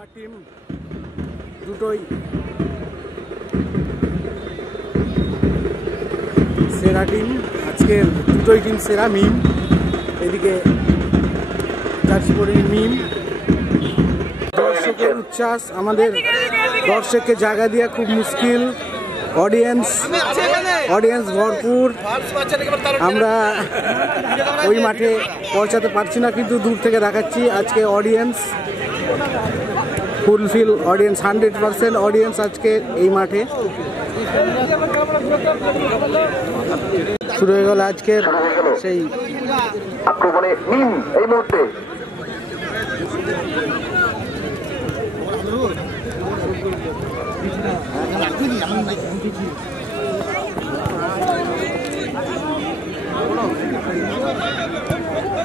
Super team দুটোই সেরা team, আজকের দুটোই টিম সেরা। মিম এদিকে জার্সি পরে মিম। দর্শকের উচ্ছ্বাস, আমাদের দর্শককে জায়গা দেওয়া খুব মুশকিল। অডিয়েন্স ভরপুর, আমরা ওই মাঠে পৌঁছাতে পারছি না, কিন্তু দূর থেকে দেখাচ্ছি। আজকে অডিয়েন্স ফুলফিল, অডিয়েন্স 100% অডিয়েন্স আজকে এই মাঠে। শুরু হয়ে গেল আজকের সেই আক্রমণে মিম এই মুহূর্তে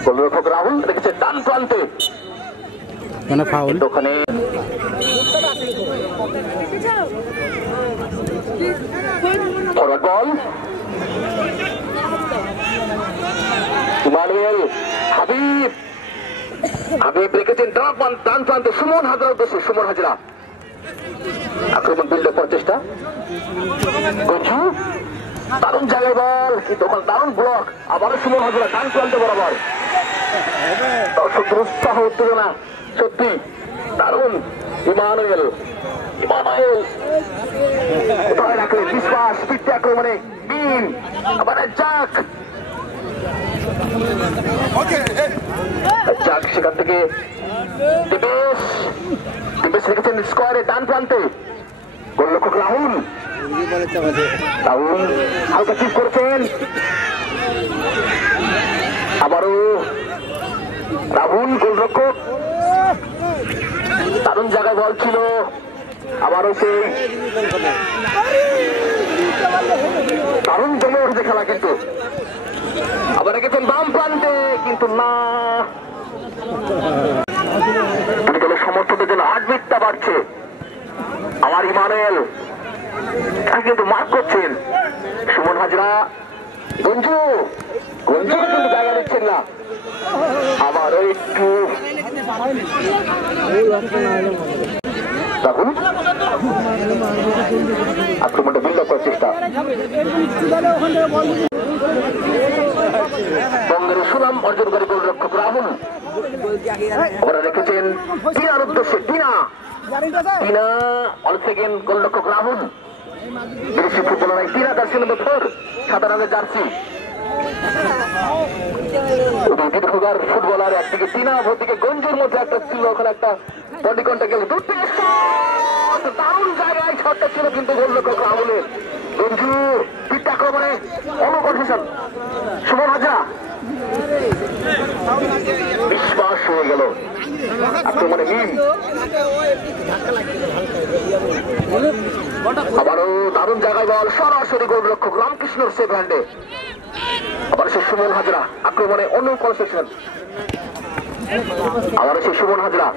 গোলরক্ষক রাহুল রেখেছে ডান প্রান্তে, ফাউল ওখানে বল ইমানুয়েল হাবিব রেখেছেন ডান প্রান্তে সুমন হাজরা উদ্দেশ্যে। সুমন হাজরা আক্রমণ বিল্ড করার চেষ্টা, দারুণ জায়গায় বল, কিন্তু ওখানে দারুণ ব্লক। আবারও সুমন হাজরা ডান প্রান্তে বরাবর। দর্শক উৎসাহ উত্তেজনা সত্যি দারুণ। ইমানুয়েল কোথায় রাখলে বিশ্বাস, পিঠে আক্রমণে মিম, আবার যাক সেখান থেকে দিবেশ রেখেছেন স্কোয়ারে ডান প্রান্তে। গোলরক্ষক রাহুল হালকা চিপ করেছেন, আবারও রাহুল গোলরক্ষক, দারুণ জায়গায় বল ছিল। আবারও সেই দারুণ জমে উঠেছে খেলা, কিন্তু আবার রেখেছেন বাম প্রান্তে, কিন্তু না, দলের সমর্থকদের জন্য হার্টবিটটা বাড়ছে। আমার ইমানুয়েল কিন্তু মার্ক করছেন। সুমন হাজরা গঞ্জু কিন্তু জায়গা দিচ্ছেন না। আবারও একটু রাহুল আক্রমণটা বিল্ড করার চেষ্টা। বঙ্গের সুনাম অর্জনকারী গোলরক্ষক রাহুল ওরা রেখেছেন টিনার উদ্দেশ্যে। টিনা অল সেকেন্ড গোলরক্ষক রাহুল, বিদেশি ফুটবলার টিনা জার্সি নম্বর 4, সাদা রঙের জার্সি। ফুটবলার একদিকে টিনা, অপরদিকে গঞ্জুর মধ্যে একটা ছিল, ওখানে একটা বডি কন্টাক্ট গেল। দারুণ জায়গায় শটটা ছিল, কিন্তু গোলরক্ষক রাহুলের। গঞ্জু পিঠ আক্রমণে অনুকনফিউশন। সুমন হাজরা বিশ্বাস হয়ে গেল আক্রমণে মিম। আবারও দারুণ জায়গায় বল, সরাসরি গোলরক্ষক রামকৃষ্ণর সেভ হ্যান্ডে। আবার সে সুমন হাজরা আক্রমণে অন্য কনসেপশন। আবার সে সুমন হাজরা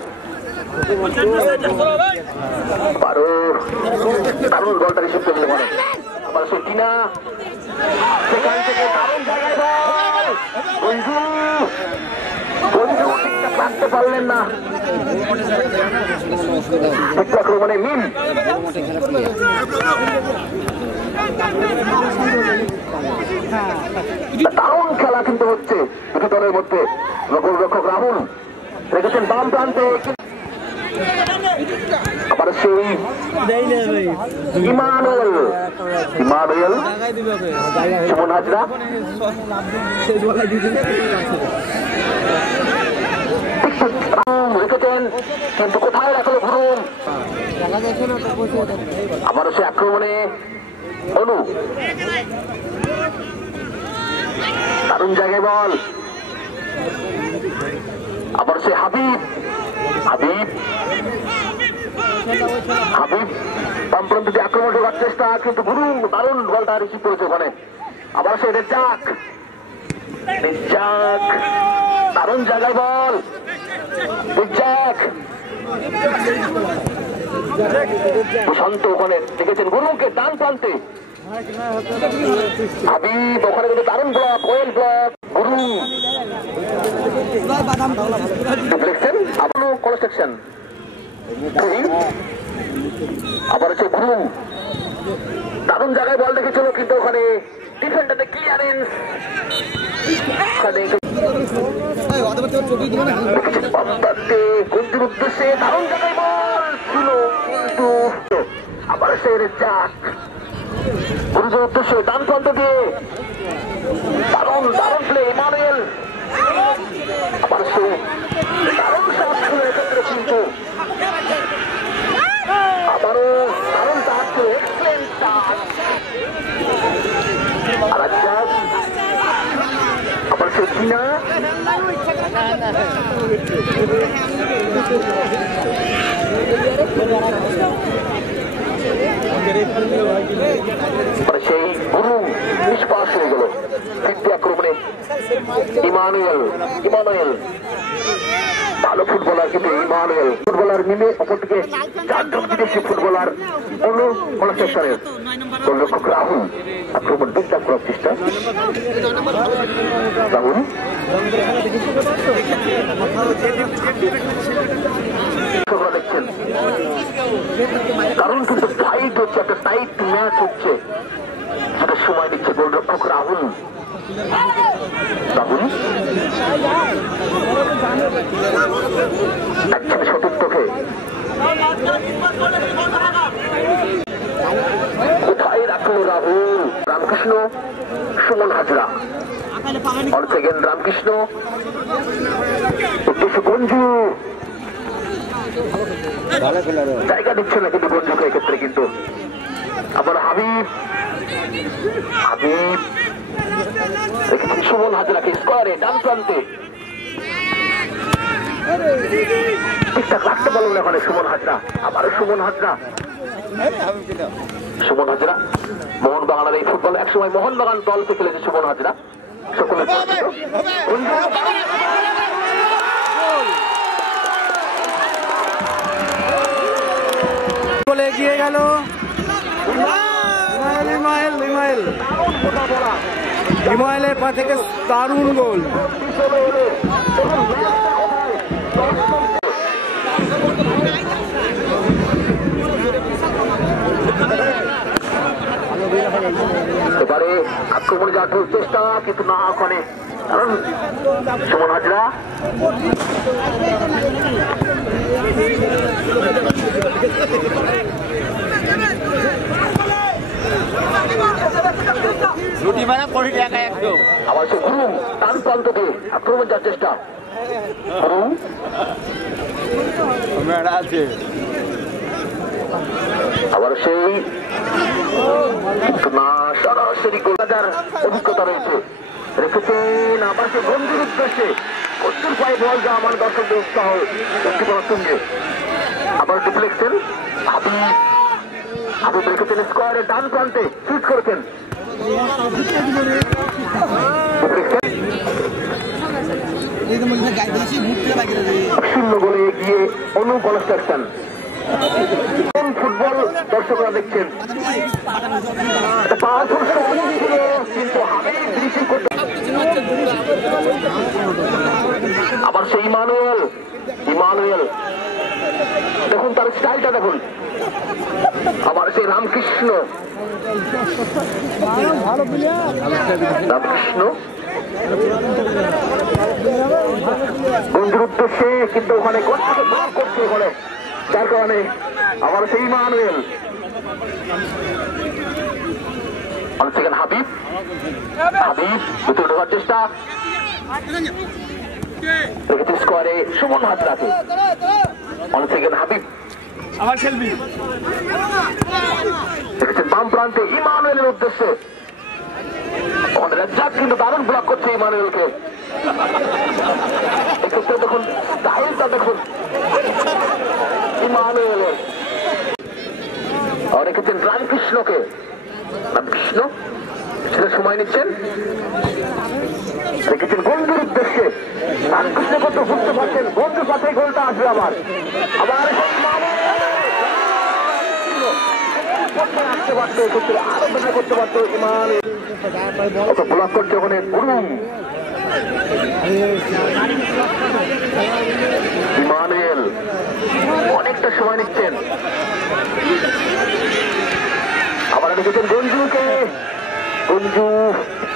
আবারও দারুণ বলটা রিসিভ করতে পারে। আবার সে টিনা, সেখান থেকে দারুণ জায়গায় বল, গঞ্জু ঠিকঠাক রাখতে পারলেন না। আক্রমণে মিম, দারুণ খেলা কিন্তু হচ্ছে দুটি দলের মধ্যে। গোলরক্ষক রাহুল রেখেছেন বাম প্রান্তে, আবার সেই ইমানুয়েল সুমন হাজরা রেখেছেন, কিন্তু কোথায় রাখলো ঘুরুন। আবারও সে আক্রমণে অনু, দারুণ জায়গায় বল। আবার সে হাবিব বাম প্রান্ত দিয়ে আক্রমণ ঢোকার চেষ্টা, কিন্তু ঘুরুন দারুণ বলটা রিসিভ করেছে ওখানে। আবার সে রেজ্জাক, দারুণ জায়গায় বল, প্রশান্ত ওখানে দেখেছেন গুরুকে ডান প্রান্তে। হাবিব ওখানে কিন্তু দারুণ ব্লক, ওয়েল ব্লক, গুরু দেখছেন আপনার কনস্ট্রাকশন আবার হচ্ছে ঘুম দারুণ জায়গায় বল দেখেছিল কিন্তু ওখানে ডিফেন্ডারের ক্লিয়ারেন্স গঞ্জুর উদ্দেশ্যে দারুণ জায়গায় বল ছিল কিন্তু আবার সে চাক গঞ্জুর উদ্দেশ্যে ডান প্রান্ত দিয়ে দারুণ দারুণ প্লে ইমানুয়েল আবার সে দারুণ শট ছিল এক্ষেত্রে কিন্তু আবারও দারুণ টাচ ছিল এক্সেলেন্ট টাচ আর আচ্ছা আবার সে কিনা সেই গুরু নিষ্পাস হয়ে গেল তৃতীয় আক্রমণে ইমানুয়েল ভালো ফুটবলার কিন্তু ইমানুয়েল ফুটবলার মিলে অপরদিকে চারজন বিদেশি ফুটবলার অন্য কনস্ট্রাকশনের গোলরক্ষক রাহুল আক্রমণ ডিস্টার্ব করার চেষ্টা রাহুল দেখছেন কারণ কিন্তু ফাইট হচ্ছে একটা টাইট ম্যাচ হচ্ছে সেটা সময় দিচ্ছে গোলরক্ষক রাহুল একজন সঠিক চোখে কোথায় রাখলো রাহুল রামকৃষ্ণ সুমন হাজরা অল সেকেন্ড রামকৃষ্ণ উদ্দেশ্য গঞ্জু জায়গা দিচ্ছে না কিন্তু গঞ্জুকে এক্ষেত্রে কিন্তু আবার হাবিব দেখেছেন সুমন হাজরাকে স্কোয়ারে ডান প্রান্তে ঠিকঠাক রাখতে পারল না ওখানে সুমন হাজরা আবারও সুমন হাজরা মোহনবাগানের এই ফুটবল একসময় মোহনবাগান দলকে খেলেছে সুমন হাজরা সকলের এগিয়ে গেল ইমানুয়েলের পা থেকে দারুণ গোল এবারে আক্রমণে যাওয়ার চেষ্টা কিন্তু না ওখানে কারণ সুমন হাজরা আবার সে গুরুম টান প্রান্ত দিয়ে আক্রমণ যাওয়ার চেষ্টা আবার সেই কিন্তু না সরাসরি গোলদার অভিজ্ঞতা রয়েছে রেখেছেন আবার সে বন্ধুর উদ্দেশ্যে প্রচুর পায়ে বল যা আমার দর্শকদের উৎসাহ একটি করার সঙ্গে আবার ডিফ্লেকশন হাবিব রেখেছেন স্কোয়ারে ডান প্রান্তে শুট করেছেন শূন্য গোলে এগিয়ে অনু কনস্ট্রাকশন ফুটবল দর্শকরা দেখছেন আবার সেই ইমানুয়েল দেখুন তার স্টাইলটা দেখুন আবার সেই রামকৃষ্ণ বন্ধুর উদ্দেশ্যে কিন্তু ওখানে করছে ওখানে যার কারণে আবার সেই ইমানুয়েল হাবিব ভিতরে ঢোকার চেষ্টা স্কোয়ারে সুমন হাজরাকে অনেক সেকেন্ড হাবিব আবার খেলবি দেখেছেন বাম প্রান্তে ইমানুয়েলের উদ্দেশ্যে রাজ্জাক কিন্তু দারুণ ব্লক করছে ইমানুয়েলকে এক্ষেত্রে দেখুন স্টাইলটা দেখুন ইমানুয়েলের আর রেখেছেন রামকৃষ্ণ সেটা সময় নিচ্ছেন রেখেছেন বন্ধুর উদ্দেশ্যে রামকৃষ্ণ করতে বুঝতে পারছেন বন্ধুর সাথে গোলটা আসবে আবার আসতে পারতো এক্ষেত্রে আরো দেখা করতে পারতো ব্লক করছে ওখানে গুরুম ইমানুয়েল অনেকটা সময় নিচ্ছেন। আবার দেখেছেন গঞ্জুকে, গঞ্জু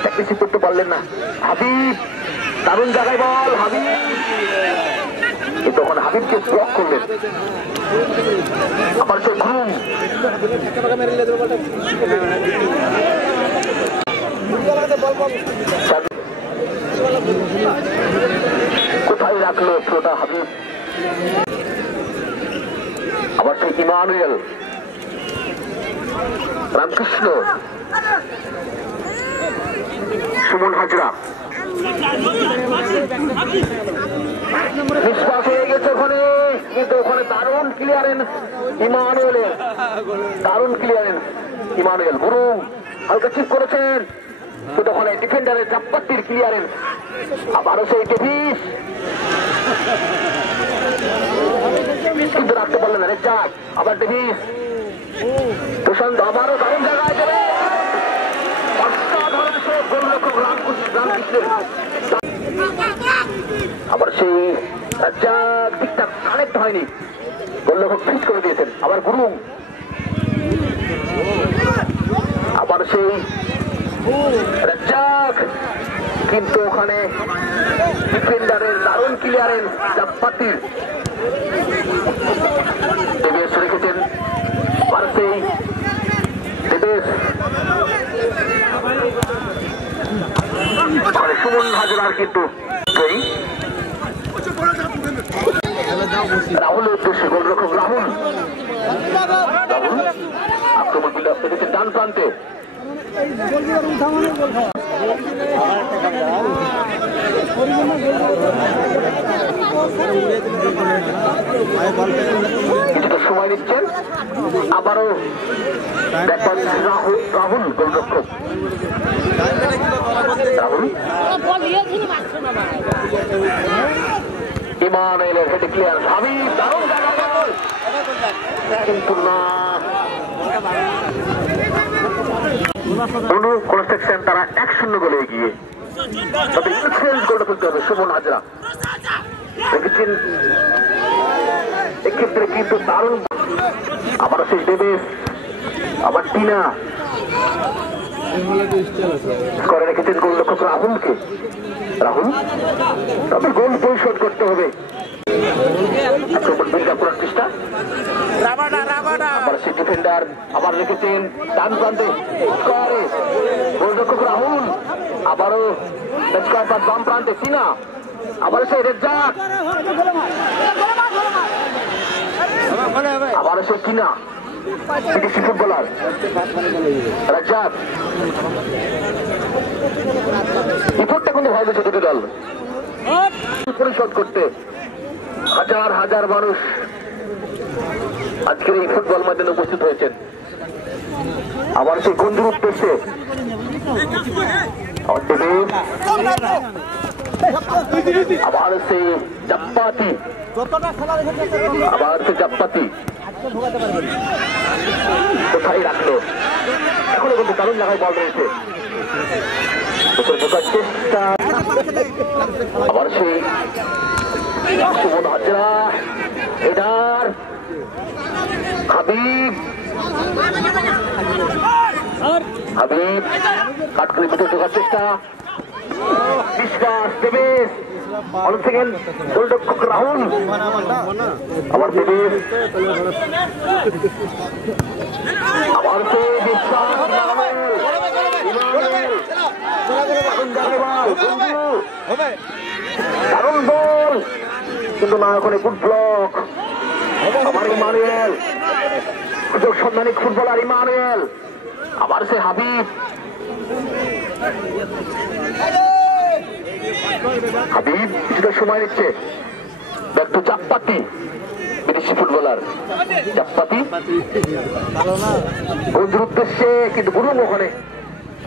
প্র্যাকটিস করতে পারলেন না। হাবিব দারুণ জায়গায় বল, হাবিব কিন্তু ওখানে হাবিবকে ব্লক করলেন। আবার সে ঘুম কোথায় রাখলো ছোটা হাবিব। আবার সেই ইমানুয়েল, রামকৃষ্ণ, সুমন হাজরা নিঃশ্বাস হয়ে গেছে ওখানে, কিন্তু ওখানে দারুণ ক্লিয়ারেন্স ইমানুয়েলের, দারুণ ক্লিয়ারেন্স ইমানুয়েল। গুরুং হালকা চিপ করেছেন, কিন্তু ওখানে ডিফেন্ডারের জাপ্পাত্তির ক্লিয়ারেন্স। আবারও সেই ডেভিস, কিন্তু রাখতে পারলেন না রেজাক। আবার ডেভিস, প্রশান্ত আবারও দারুণ জায়গায় গেলে অসাধারণ সে গোলরক্ষক রামকৃষ্ণের। আবার সেই রাজ্জাক ঠিকঠাক কানেক্ট হয়নি, গোলরক্ষক ফিট করে দিয়েছেন। আবার গুরুং, আবার সেই রাজ্জাক, কিন্তু ওখানে ডিফেন্ডারের দারুণ ক্লিয়ারেন্স জাপ্পাতির। দেবেশ রেখেছেন, আর সেই দেবেশ সুমন হাজরার কিন্তু রাহুলের উদ্দেশ্যে গোলরক্ষক রাহুল, রাহুল আক্রমণ বিন্যাস দেখেছেন ডান প্রান্তে। কিছুটা সময় নিচ্ছেন, আবারও দেখবেন রাহুল গোলরক্ষক রাহুল। ইমানুয়েলের হেডে ক্লিয়ার, হাবিব দারুণ কিন্তু না। অনু কনস্ট্রাকশন তারা 1-0 গোলে এগিয়ে, তবে ইনফ্লুয়েন্স গোলটা করতে হবে সুমন হাজরা। দেখেছেন এক্ষেত্রে কিন্তু দারুণ। আবার সেই দেবেশ, আবার টিনা করে রেখেছেন গোলরক্ষক রাহুলকে। রাহুল, তবে গোল পরিশোধ করতে হবে। আক্রমণ বিল্ডাপ করার চেষ্টা, আবার সেই ডিফেন্ডার আবার রেখেছেন ডান প্রান্তে গোলরক্ষক রাহুল। আবারও বাম প্রান্তে টিনা, আবার সেই রেজ্জাক, আবার সেই টিনা বিদেশি ফুটবলার রাজ্জাক। রিপোর্টটা কিন্তু ভালো ছোট দল পরিশোধ করতে হাজার হাজার মানুষ আজকের এই ফুটবল ময়দানে উপস্থিত হয়েছেন। আবার সেই গঞ্জুর উদ্দেশ্যে আবার সেই জাপ্পাতি, আবার সেই জাপ্পাতি কোথায় রাখলো, এখনো কিন্তু দারুণ জায়গায় বল রয়েছে। চেষ্টা, আবার সেই সুমন হাজরা হেডার, হাবিব, হাবিব কাটকুলি ভিতরে ঢোকার চেষ্টা, বিশ্বাস, দেবেশ, অনেক সেকেন্ড গোলরক্ষক রাহুল, আবার দেবেশ, আবার সেই বিশ্বাস, দারুণ বল কিন্তু না, ওখানে গুড ব্লক। আবার ইমানুয়েল, সুযোগ সন্ধানী ফুটবলার ইমানুয়েল, আবার সে হাবিব, হাবিব কিছুটা সময় নিচ্ছে। একটু চাপ্পাতি বিদেশি ফুটবলার চাপ্পাতি বন্ধুর উদ্দেশ্যে, কিন্তু গুরুং ওখানে।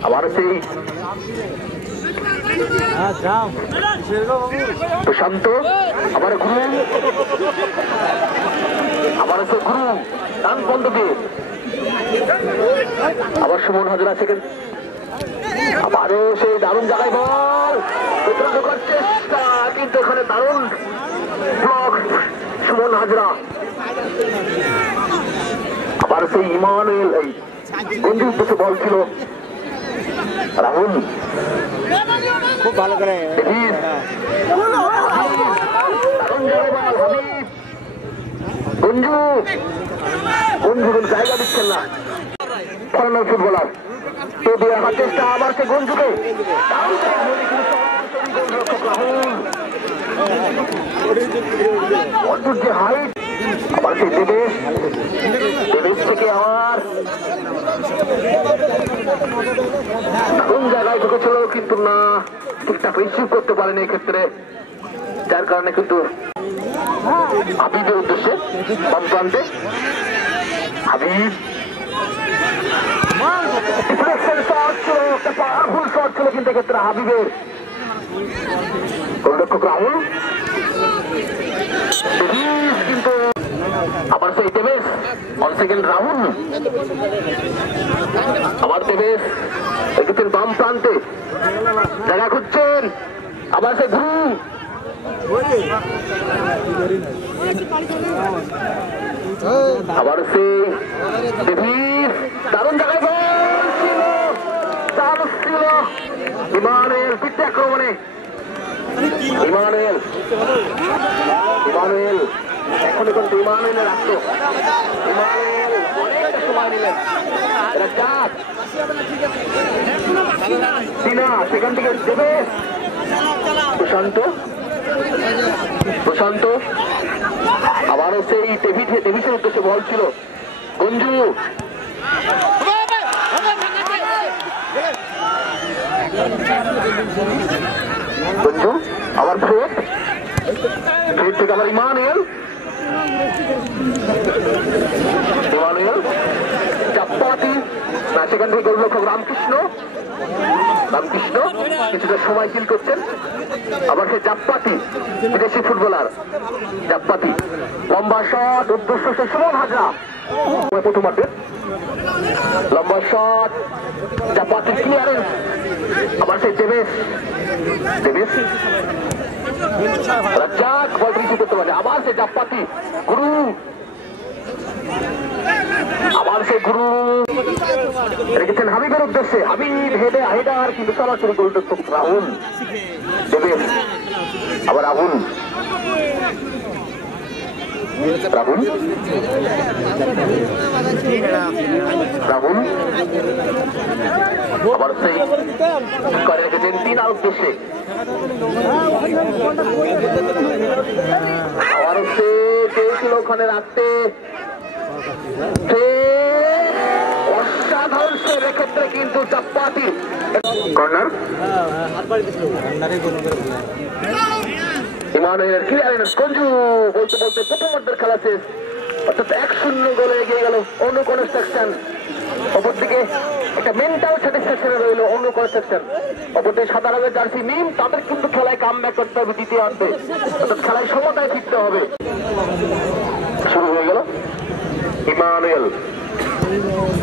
আবার সেই প্রশান্ত, আবার গুরুং, আবার সে গুরুং ডান বন্ধ দিয়ে, আবার সুমন হাজরা সেকেন্ড, আবারও সেই দারুণ জায়গায় বল ভিতরে ঢোকার চেষ্টা, কিন্তু এখানে দারুণ ব্লক সুমন হাজরা। আবার সেই ইমানুয়েল এই গঞ্জুর উদ্দেশ্যে বল ছিল রাহুল খুব ভালো করে গঞ্জু জায়গা দিচ্ছেন না ফরেনার ফুটবলার তো দিয়ে আমার চেষ্টা আবার সে গঞ্জুকে রাহুল যে হাইট আবার সেই দেবেশ থেকে আবার কোন জায়গায় ঢুকেছিল কিন্তু না ঠিকঠাক রিসিভ করতে পারেনি এক্ষেত্রে, যার কারণে কিন্তু হাবিবের উদ্দেশ্যে বামপ্রান্তে হাবিব পাওয়ারফুল শট ছিল কিন্তু এক্ষেত্রে হাবিবের। গোলরক্ষক রাহুল কিন্তু আবার সেই দেবেশ অন সেকেন্ড রাহুল আবার দেবেশ এগেছেন বাম প্রান্তে জায়গা খুঁজছেন আবার সে গুরু আবার সেই দেবীর দারুণ জায়গায় বল ছিল ইমানুয়েল পিঠে আক্রমণে ইমানুয়েল এখন কিন্তু ইমানুয়েলের রাখত ইমানুয়েল অনেকটা সময় নিলেন সেখান থেকে দেবে প্রশান্ত আবারও সেই ডেভিসের উদ্দেশ্যে বল ছিল গঞ্জু আবার ফ্রেড থেকে আবার ইমানুয়েল চাপ্পাতি না সেখান থেকে গোলরক্ষক রামকৃষ্ণ কিছুটা সময় কিল করছেন আবার সে জাপ্পাতি বিদেশি ফুটবলার জাপ্পাতি লম্বা শট উদ্দেশ্য সে সুমন হাজরা প্রথমার্ধে লম্বা শট জাপ্পাতি ক্লিয়ারেন্স আবার সেই দেবেশ রাজ্জাক বল রিসিভ করতে পারে আবার সে জাপ্পাতি গুরু আবার সে গুরু রেখেছেন হাবিবের উদ্দেশ্যে হাবিব হেডার কিন্তু সরাসরি গোলরক্ষক রাহুল দেবেশ আবার রাহুল আবার সেই করে রেখেছেন তিন আর উদ্দেশ্যে আবার সে চেয়েছিল ওখানে রাখতে অসাধারণ সেক্ষেত্রে কিন্তু চাপ্পাতি কর্নার ইমানুয়েলের ক্লিয়ারেন্স গঞ্জু বলতে প্রথমার্ধের খেলা শেষ অর্থাৎ 1-0 গোলে এগিয়ে গেল অন্য কনস্ট্রাকশন অপরদিকে একটা মেন্টাল স্যাটিসফ্যাকশনে রইল অন্য কনস্ট্রাকশন অপরদিকে সাদা রঙের জার্সি নিম তাদের কিন্তু খেলায় কামব্যাক করতে হবে দ্বিতীয়ার্ধে অর্থাৎ খেলায় সমতায় ফিরতে হবে শুরু হয়ে গেল ইমানুয়েল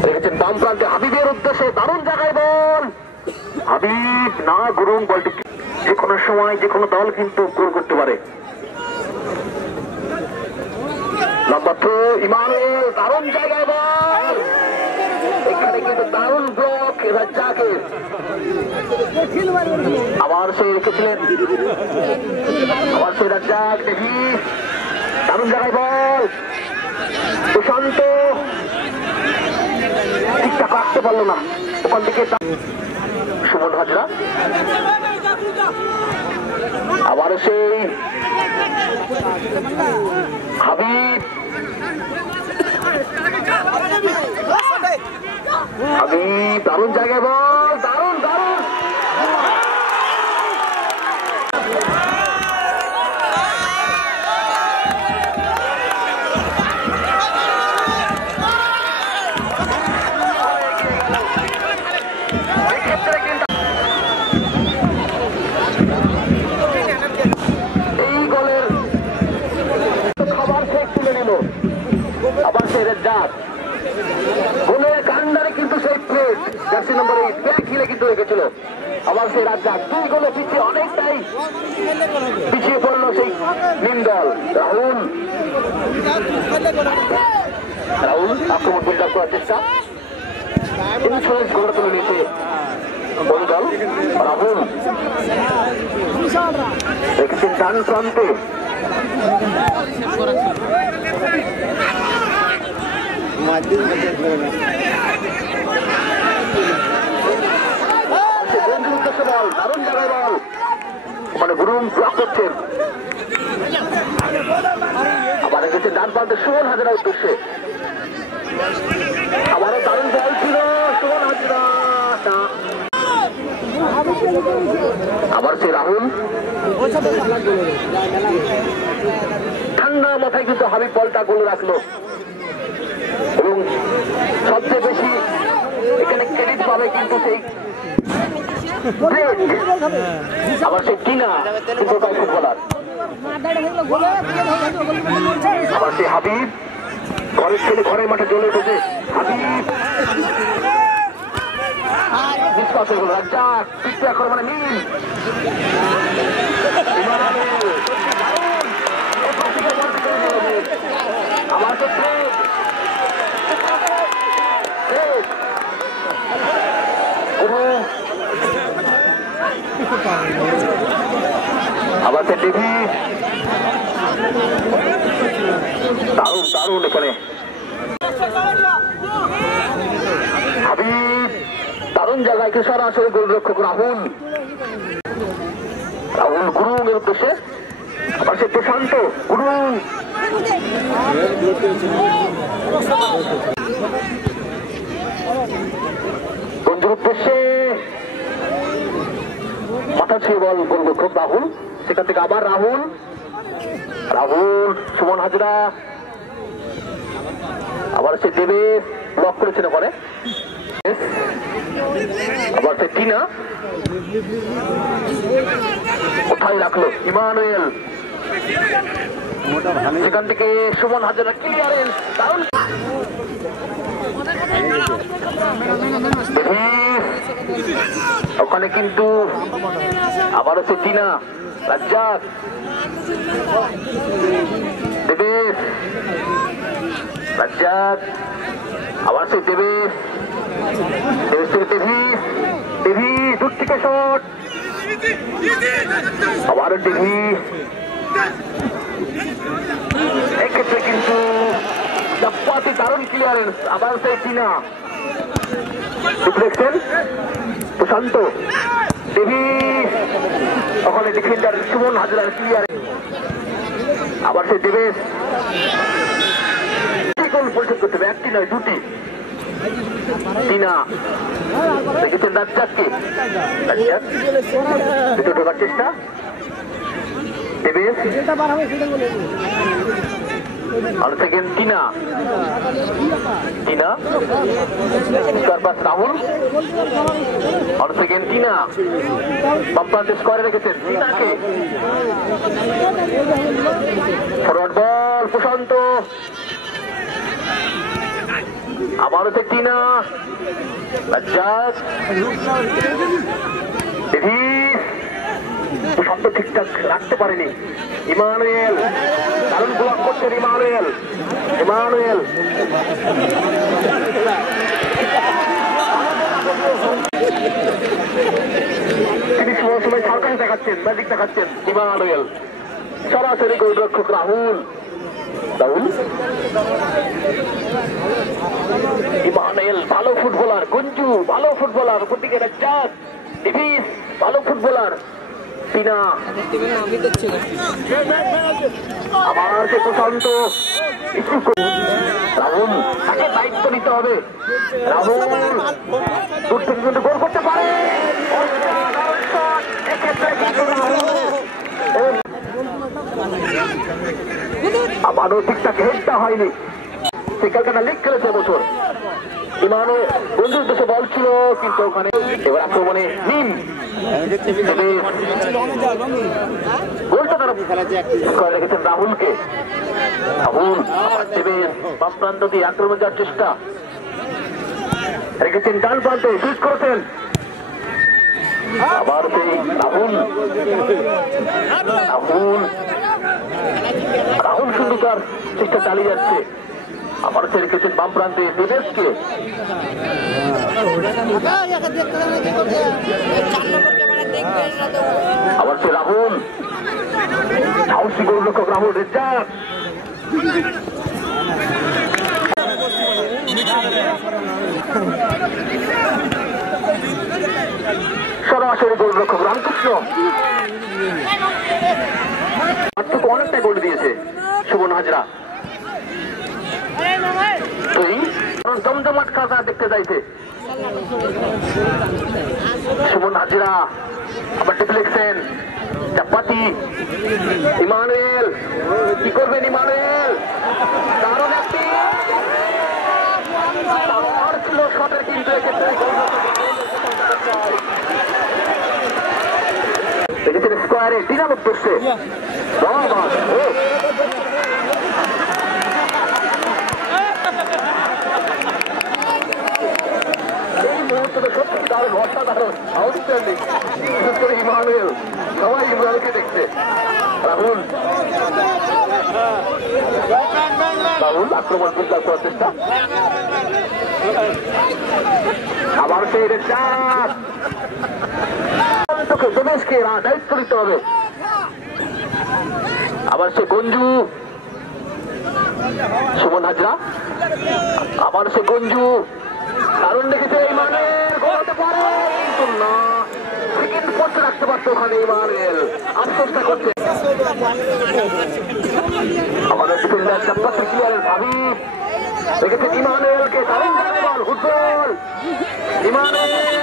রেখেছেন বাম প্রান্তে হাবিবের উদ্দেশ্যে দারুণ জায়গায় বল হাবিব না গুরুং বলটি যে কোনো সময় যে কোনো দল কিন্তু গোল করতে পারে লম্বা থ্রো ইমানুয়েল দারুণ জায়গায় বল এখানে কিন্তু দারুণ ব্লক রাজ্জাকের আবার সে রেখেছিলেন আবার সে রাজ্জাক দেখি দারুণ জায়গায় বল প্রশান্ত ঠিকঠাক রাখতে পারলো না ওখান থেকে সুমন হাজরা আবারও সেই হাবিব দারুণ জায়গায় বল দারুণ আবার সেই রাজ্জাক গোলের কান্ডারে কিন্তু সেই প্লেট জার্সি নম্বর 8 ব্যাক হিলে কিন্তু রেখেছিল আবার সেই রাজ্জাক 2 গোলে পিছিয়ে অনেকটাই পিছিয়ে পড়লো সেই নিম দল রাহুল রাহুল আক্রমণ বিল্ড আপ করার চেষ্টা, ইনফ্লুয়েন্স গড়ে তুলে নিয়েছে বনদল। রাহুল দেখেছেন ডান প্রান্তে, বল দারুণ জায়গায় বল, মানে গুরুম ব্লক করছেন। আবার রেখেছেন ডান প্রান্তে সুমন হাজরা উদ্দেশ্যে, আবারও দারুণ বল ছিল সুমন হাজরা। আবার সে রাহুল ঠান্ডা মাথায় কিন্তু হাবিব বলটা গোলে রাখলো, এবং সবচেয়ে বেশি এখানে ক্রেডিট পাবে কিন্তু সেই আবার সেই টিনা ফুটবল ফুটবলার। আবার সেই হাবিব ঘরের ছেলে ঘরের মাঠে জ্বলে উঠেছে। হাবিব রাজ্জাক পিছু এখন মানে নীল আমার ক্ষেত্রে আবার টিভি দারুণ দারুণ এখানে হাবিব দারুণ জায়গায় সরাসরি গোলরক্ষক রাহুল, রাহুল গুরুং এর উদ্দেশ্যে, আবার সে প্রশান্ত গুরুং বন্ধুর উদ্দেশ্যে মাথা ছুঁয়ে বল গোলরক্ষক রাহুল, সেখান থেকে আবার রাহুল, রাহুল সুমন হাজরা, আবার সে দেবে ব্লক করেছেন ওখানে, আবার সে টিনা কোথায় রাখলো ইমানুয়েল, সেখান থেকে সুমন হাজরা ক্লিয়ারেন্স দারুণ ওখানে কিন্তু আবারও সে টিনা রাজ্জাক দেবেশ, রাজ্জাক আবার সে দেবেশ, দেবেশ থেকে টিভি, টিভি দূর থেকে শট, আবারও টিভি, এক্ষেত্রে কিন্তু দারুণ ক্লিয়ারেন্স, আবার সেই টিনা ডিফ্লেকশন প্রশান্ত দেবী, ওখানে ডিফেন্ডার সুমন হাজরার ক্লিয়ারেন্স, আবার সে দেবেশ গোল পরিশোধ করতে হবে, একটি নয় দুটি, টিনা দেখেছেন রাজ্জাককে, রাজ্জাক ভিতরে ঢোকার চেষ্টা, দেবেশ আর সেকেন্ড টিনা, টিনা পাস রাহুল, আর সেকেন্ড টিনা বাম প্রান্তে স্কোয়ারে রেখেছেন টিনাকে, ফরওয়ার্ড বল প্রশান্ত, আবার হচ্ছে টিনা রাজ্জাক প্রশান্ত ঠিকঠাক রাখতে পারেনি, ইমানুয়েল দারুণ ব্লক করছেন ইমানুয়েল, ইমানুয়েল তিনি সময় সরকার দেখাচ্ছেন, ম্যাজিক দেখাচ্ছেন ইমানুয়েল, সরাসরি গোলরক্ষক রাহুল, রাহুল ইমানুয়েল ভালো ফুটবলার, গঞ্জু ভালো ফুটবলার, ওদিকে রাজ্জাক ডিভিস ভালো ফুটবলার, টিনা আবার সে প্রশান্ত, রাহুল তাকে দায়িত্ব নিতে হবে, রাহুল দূর থেকে কিন্তু গোল করতে পারে, আবারও ঠিকঠাক হেডটা হয়নি, সে ক্যালকাটা লিগ খেলেছে বছর, ইমানো বন্ধুর দেশে বল ছিল কিন্তু ওখানে এবার আক্রমণে নিম গোলটা তারা রেখেছেন রাহুলকে, রাহুল দেবে বাম প্রান্ত দিয়ে আক্রমণ যাওয়ার চেষ্টা, রেখেছেন ডান প্রান্তে সুইচ করেছেন আবার সেই রাহুল রাহুল শুধু তার চেষ্টা চালিয়ে যাচ্ছে। আবার সে রেখেছেন বাম প্রান্তে দেবেশকে। আবার সে রাহুল সাহসী গোলরক্ষক রাহুল রেজ্জাক। সরাসরি গোলরক্ষক রামকৃষ্ণ অনেকটাই গোল দিয়েছে সুমন হাজরা। জমজমাট খেলা দেখতে চাইছে সুমন হাজরা। আবার ডিফ্লেকশন চাপাতি ইমানুয়েল, কি করবেন ইমানুয়েল? দারুণ একটি ছিল শটের, কিন্তু এক্ষেত্রে দেখেছেন স্কোয়ারে দিনার উদ্দেশ্যে এই মুহূর্তে সত্যি দারুণ, অসাধারণ, আউটস্ট্যান্ডিং। বিশেষ করে ইমানুয়েল, সবাই ইমরানকে দেখছে। রাহুল আক্রমণ বিস্তার করার চেষ্টা। আবার সেই রেজাক দেবেশকে দায়িত্ব দিতে হবে। আবার সে গঞ্জু সুমন হাজরা। আবার সে গঞ্জু দারুণ দেখেছে ইমানুয়েল, গোলাতে পারে কিন্তু না, সেকেন্ড পোস্টে রাখতে পারতো ওখানে ইমানুয়েল, আফসোসটা করছে। আমাদের ডিফেন্ডার চাপ্পাতি ক্লিয়ার হাবিব দেখেছে ইমানুয়েলকে, দারুণ বল, ফুটবল ইমানুয়েল।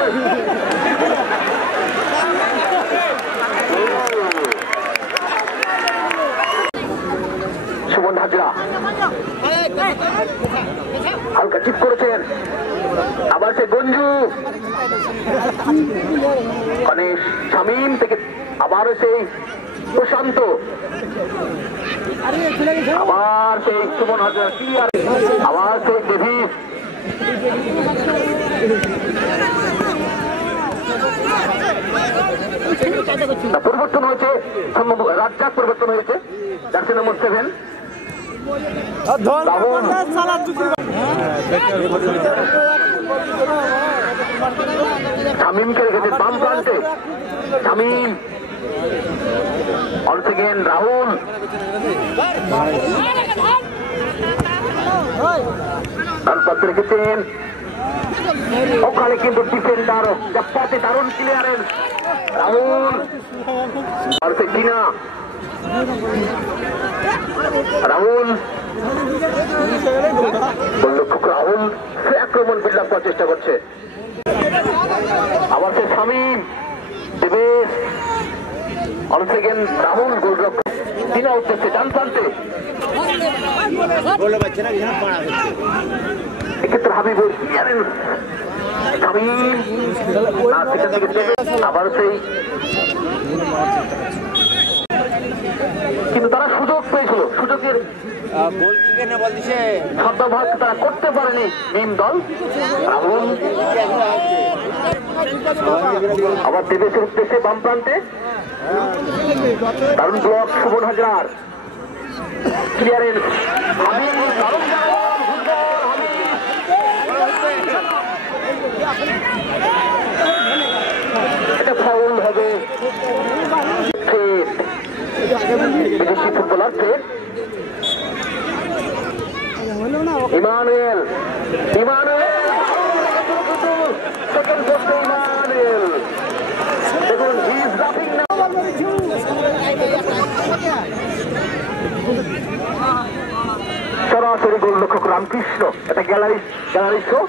সুমন হাজরা হালকা চিপ করেছেন। আবার সে গঞ্জু মানে শামীম থেকে, আবারও সেই প্রশান্ত, আবার সেই সুমন হাজরা ক্লিয়ার, আবার সেই ডেভিস। পরিবর্তন হয়েছে, রাজ্জাক পরিবর্তন হয়েছে, জার্সি নম্বর 7 শামীমকে রেখেছে বাম প্রান্তে। শামীম অল সেকেন্ড রাহুল ডান প্রান্তে রেখেছেন। ওখানে কিন্তু ডিফেন্ডার চাপ্পাতে দারুণ ক্লিয়ারেন্স রাহুল। আর সে টিনা রাহুল গোলরক্ষক রাহুল সে আক্রমণ বিল্ড আপ করার চেষ্টা করছে। আবার সে শামীম দেবেশ অন সেকেন্ড রাহুল গোলরক্ষক টিনা উঠতেছে ডান প্রান্তে। এক্ষেত্রে হাবিবুল ক্লিয়ারেন্স শামীম, আবার সেই কিন্তু তারা সুযোগ পেয়েছিল, সুযোগের শতভাগ তারা করতে পারেনি মিম দল। রাহুল আবার দেবেশের উদ্দেশ্যে বাম প্রান্তে দারুণ ব্লক সুমন হাজরার, ক্লিয়ারেন্স এটা ফাউল হবে। বিদেশি ফুটবলার ফের ইমানুয়েল, ইমানুয়েল সেকেন্ড পোস্টে ইমানুয়েল, দেখুন হি ইজ লাফিং নাও। সরাসরি গোলরক্ষক রামকৃষ্ণ, এটা গ্যালারি শো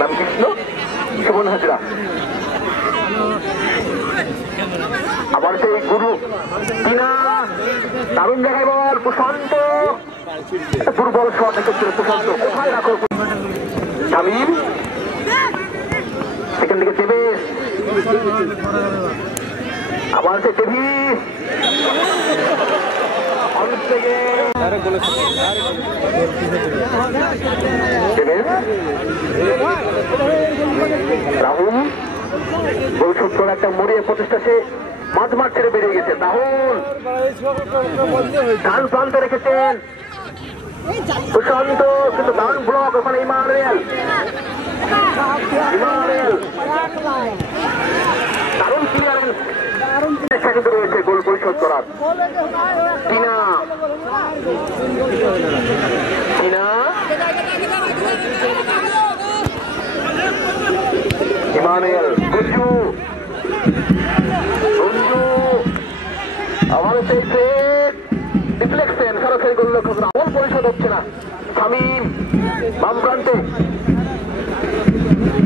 রামকৃষ্ণ সুমন হাজরা। আবার সেই গুরু টিনা দারুণ জায়গায় বল, প্রশান্ত দুর্বল শট এক্ষেত্রে প্রশান্ত কোথায় রাখো। শামীম সেখান থেকে দেবেশ, আবার সে ডেভিস রাহুল বৈশিষ্ট্য একটা মরিয়ে প্রচেষ্টা, সে মাঝ মাঠ ছেড়ে বেরিয়ে গেছে। রাহুল ডান প্রান্তে রেখেছেন সুশান্ত, কিন্তু ডান ব্লক ওখানে ইমানুয়েল দারুণ ক্লিয়ারেন্স কিন্তু রয়েছে গোল পরিশোধ করার। টিনা ইমানুয়েল গুঞ্জু আবার সেই ডিফ্লেকশন, সরাসরি গোল লক্ষ্য করা, গোল পরিশোধ হচ্ছে না। শামীম বাম প্রান্তে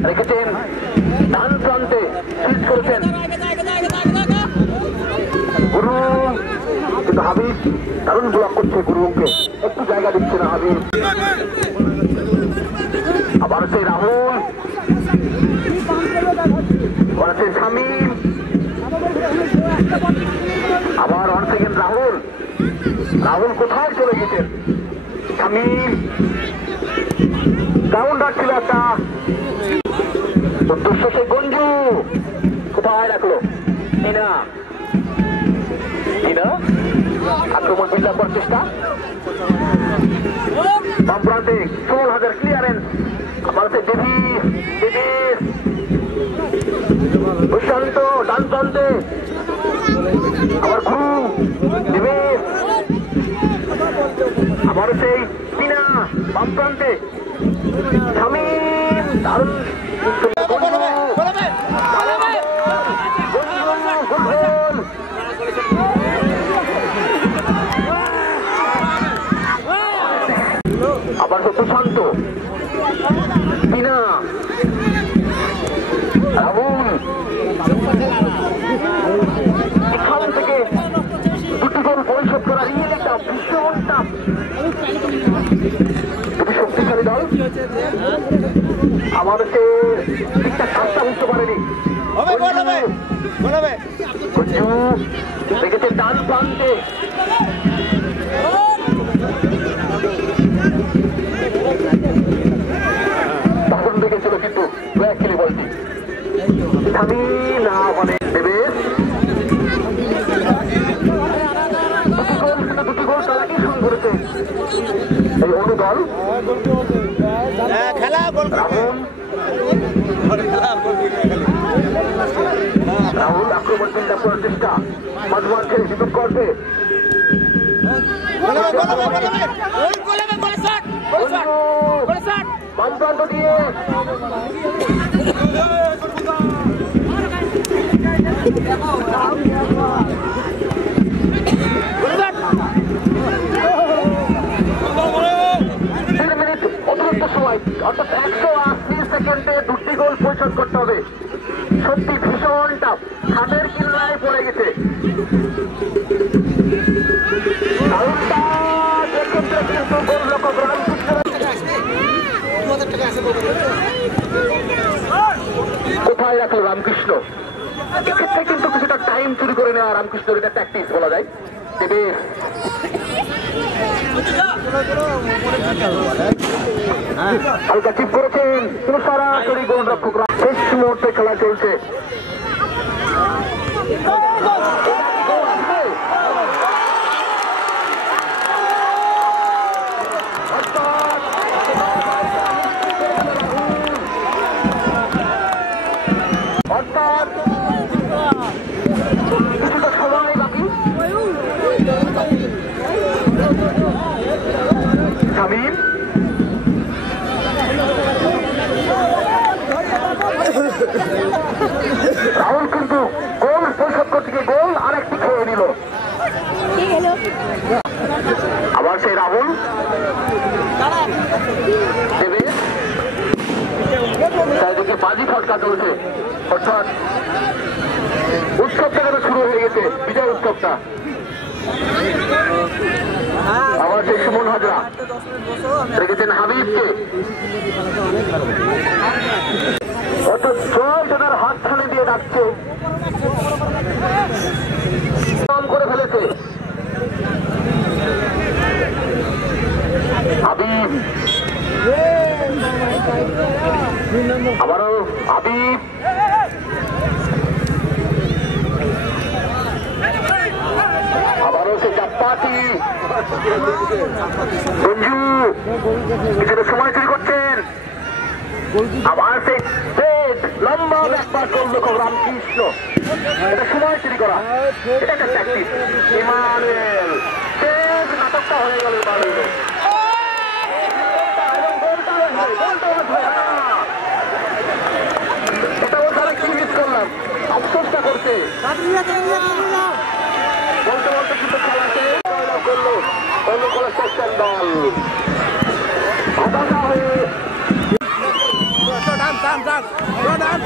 রেখেছেন, ডান প্রান্তে সুইচ করেছেন গুরু, কিন্তু হাবিব দারুণ ব্লক করছে, গুরুকে একটু জায়গা দিচ্ছে না হাবিব। আবার সেই রাহুল, আবার সেই শামীম, আবার ওয়ান সেকেন্ড রাহুল কোথায় চলে গেছেন? শামীম ডাউন রাখছিল একটা, উদ্দেশ্য সেই গঞ্জু কোথায় রাখলো? টিনা আক্রমণ বিল্লা করার চেষ্টা, বাম প্রান্তে 16,000 ক্লিয়ারেন্স। আবার সে দেবীর প্রশান্ত ডান প্রান্তে, আবার গুরু দেবেশ, আবার সেই টিনা বাম প্রান্তে, শামীম দারুণ আবার সুশান্ত, টিনা, রাহুল, এখান থেকে দুটি গোল পরিশোধ করা রিয়েলি টাফ, ভীষণ টাফ। খুবই শক্তিশালী দল, আমাদের সে ঠিকঠাক কাজটা বুঝতে পারেনি। দেখেছে ডান প্রান্তে, তখন দেখেছিল কিন্তু খেলি বলছি আমি না, মানে দেবেশ দুটি গোল তারা কি শুরু করেছে এই অনুদল। রাহুল আক্রমণ চিন্তা করার চেষ্টা, মাঝমাঠ ছেড়ে বিপদ করবে, বাম প্রান্ত দিয়ে অতিরিক্ত সময়, অর্থাৎ 180 সেকেন্ডে দুটি গোল পরিশোধ করতে হবে। সত্যি ভীষণ টাফ, হাতের কিনারায় পড়ে গেছে। কোথায় রাখলো রামকৃষ্ণ? এক্ষেত্রে কিন্তু কিছুটা টাইম চুরি করে নেওয়া রামকৃষ্ণের এটা ট্যাকটিস বলা যায়। দেবেশ হালকা চিপ করেছেন, কিন্তু সরাসরি গোলরক্ষকরা শেষ মুহূর্তে খেলা চলছে। অর্থাৎ কিছুটা সময় বাকি। শামীম রাহুল কিন্তু গোল পরিশোধ করতে গিয়ে গোল আরেকটি খেয়ে নিল। আবার সেই রাহুল দেবেশ, চারিদিকে বাজি ফটকা চলছে, অর্থাৎ উৎসবটা যেন শুরু হয়ে গেছে, বিজয় উৎসবটা। আবার সেই সুমন হাজরা রেখেছেন হাবিবকে, অর্থাৎ জয় জনের হাত ছানি দিয়ে ডাকছে, করে ফেলেছে হাবিব। আবারও হাবিব পার্টি গঞ্জু কিছুটা সময় চুরি করছেন আবার সেই লম্বা ব্যাপার করলো রামকৃষ্ণ এটা সময় চুরি করা এটা একটা ট্যাকটিক ইমানুয়েল শেষ নাটকটা হয়ে গেল ইমানুয়েল এটা ও তারা কি মিস করলাম আফসোসটা করছে বলতে বলতে কিন্তু খেলাতে করলো অন্য কোনো সেকশন দল হতাশা হয়ে ডান